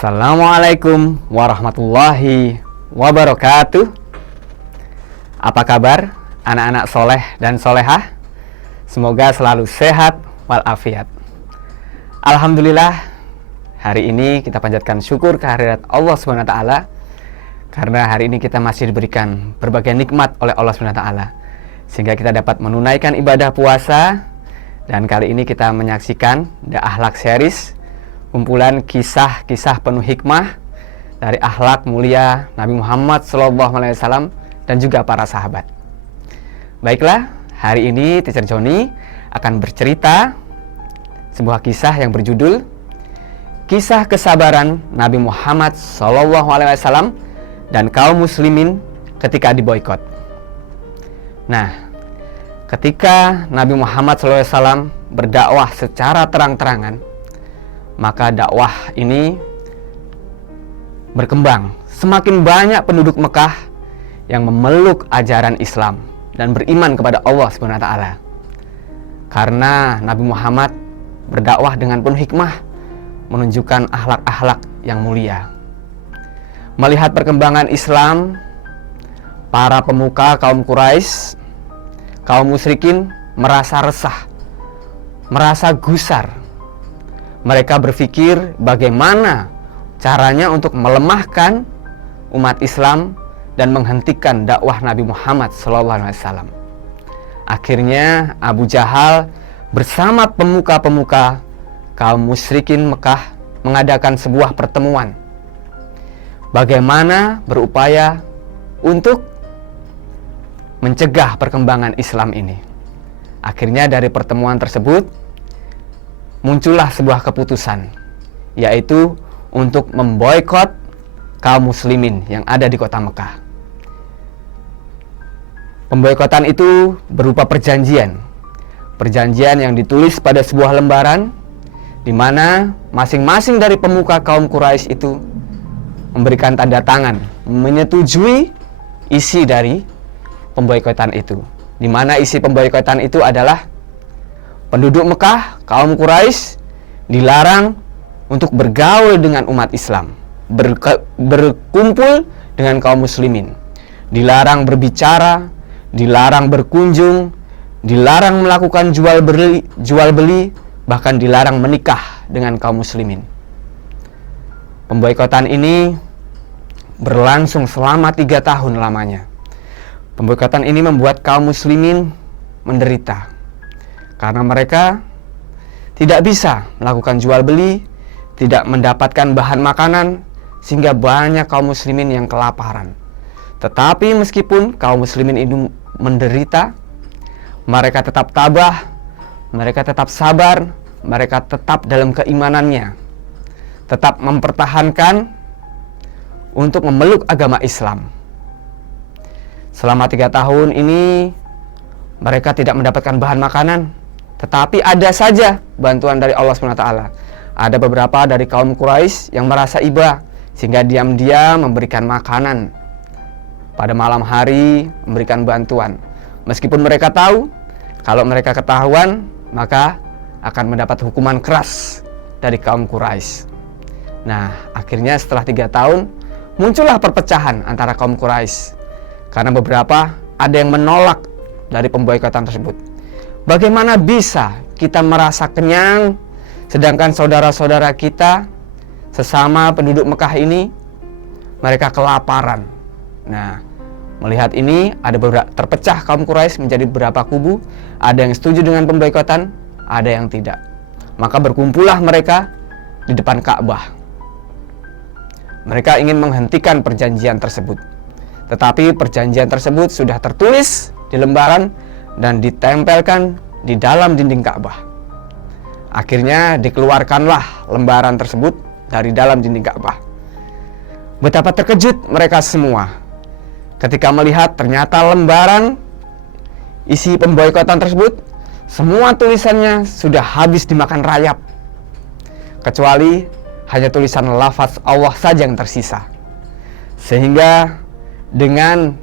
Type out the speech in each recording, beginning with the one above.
Assalamualaikum warahmatullahi wabarakatuh. Apa kabar anak-anak soleh dan solehah? Semoga selalu sehat walafiat. Alhamdulillah, hari ini kita panjatkan syukur kehadirat Allah SWT, karena hari ini kita masih diberikan berbagai nikmat oleh Allah SWT, sehingga kita dapat menunaikan ibadah puasa. Dan kali ini kita menyaksikan The Akhlak Series, kumpulan kisah-kisah penuh hikmah dari akhlak mulia Nabi Muhammad SAW dan juga para sahabat. Baiklah, hari ini Teacher Joni akan bercerita sebuah kisah yang berjudul Kisah Kesabaran Nabi Muhammad SAW dan kaum muslimin ketika diboikot. Nah, ketika Nabi Muhammad SAW berdakwah secara terang-terangan, maka dakwah ini berkembang. Semakin banyak penduduk Mekah yang memeluk ajaran Islam dan beriman kepada Allah SWT. Karena Nabi Muhammad berdakwah dengan penuh hikmah, menunjukkan akhlak-akhlak yang mulia. Melihat perkembangan Islam, para pemuka kaum Quraisy, kaum musyrikin merasa resah, merasa gusar. Mereka berpikir bagaimana caranya untuk melemahkan umat Islam dan menghentikan dakwah Nabi Muhammad SAW. Akhirnya Abu Jahal bersama pemuka-pemuka kaum musyrikin Mekah mengadakan sebuah pertemuan. Bagaimana berupaya untuk mencegah perkembangan Islam ini. Akhirnya dari pertemuan tersebut muncullah sebuah keputusan, yaitu untuk memboikot kaum muslimin yang ada di kota Mekah. Pemboikotan itu berupa perjanjian yang ditulis pada sebuah lembaran, di mana masing-masing dari pemuka kaum Quraisy itu memberikan tanda tangan menyetujui isi dari pemboikotan itu, di mana isi pemboikotan itu adalah penduduk Mekah, kaum Quraisy dilarang untuk bergaul dengan umat Islam, berkumpul dengan kaum muslimin, dilarang berbicara, dilarang berkunjung, dilarang melakukan jual beli, bahkan dilarang menikah dengan kaum muslimin. Pemboikotan ini berlangsung selama 3 tahun lamanya. Pemboikotan ini membuat kaum muslimin menderita, karena mereka tidak bisa melakukan jual beli, tidak mendapatkan bahan makanan, sehingga banyak kaum muslimin yang kelaparan. Tetapi meskipun kaum muslimin ini menderita, mereka tetap tabah, mereka tetap sabar, mereka tetap dalam keimanannya, tetap mempertahankan untuk memeluk agama Islam. Selama 3 tahun ini mereka tidak mendapatkan bahan makanan, tetapi ada saja bantuan dari Allah SWT. Ada beberapa dari kaum Quraisy yang merasa iba, sehingga diam-diam memberikan makanan pada malam hari, memberikan bantuan. Meskipun mereka tahu, kalau mereka ketahuan, maka akan mendapat hukuman keras dari kaum Quraisy. Nah, akhirnya setelah 3 tahun, muncullah perpecahan antara kaum Quraisy, karena beberapa ada yang menolak dari pemboikotan tersebut. Bagaimana bisa kita merasa kenyang, sedangkan saudara-saudara kita sesama penduduk Mekah ini, mereka kelaparan. Nah, melihat ini, ada beberapa terpecah kaum Quraisy menjadi beberapa kubu. Ada yang setuju dengan pemboikotan, ada yang tidak. Maka berkumpullah mereka di depan Ka'bah. Mereka ingin menghentikan perjanjian tersebut. Tetapi perjanjian tersebut sudah tertulis di lembaran dan ditempelkan di dalam dinding Ka'bah. Akhirnya dikeluarkanlah lembaran tersebut dari dalam dinding Ka'bah. Betapa terkejut mereka semua ketika melihat ternyata lembaran isi pemboikotan tersebut, semua tulisannya sudah habis dimakan rayap, kecuali hanya tulisan lafaz Allah saja yang tersisa. Sehingga dengan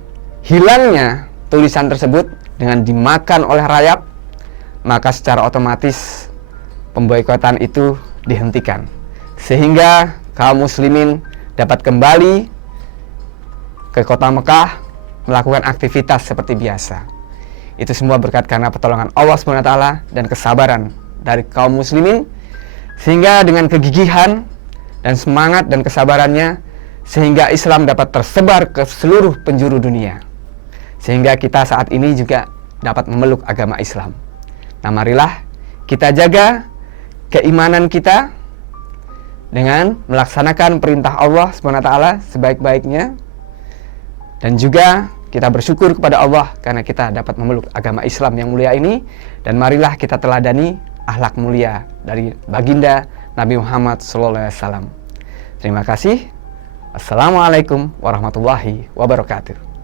hilangnya tulisan tersebut, dengan dimakan oleh rayap, maka secara otomatis pemboikotan itu dihentikan. Sehingga kaum muslimin dapat kembali ke kota Mekah melakukan aktivitas seperti biasa. Itu semua berkat karena pertolongan Allah SWT dan kesabaran dari kaum muslimin, sehingga dengan kegigihan dan semangat dan kesabarannya, sehingga Islam dapat tersebar ke seluruh penjuru dunia, sehingga kita saat ini juga dapat memeluk agama Islam. Nah, marilah kita jaga keimanan kita dengan melaksanakan perintah Allah SWT sebaik-baiknya, dan juga kita bersyukur kepada Allah karena kita dapat memeluk agama Islam yang mulia ini. Dan marilah kita teladani akhlak mulia dari baginda Nabi Muhammad SAW. Terima kasih. Assalamualaikum warahmatullahi wabarakatuh.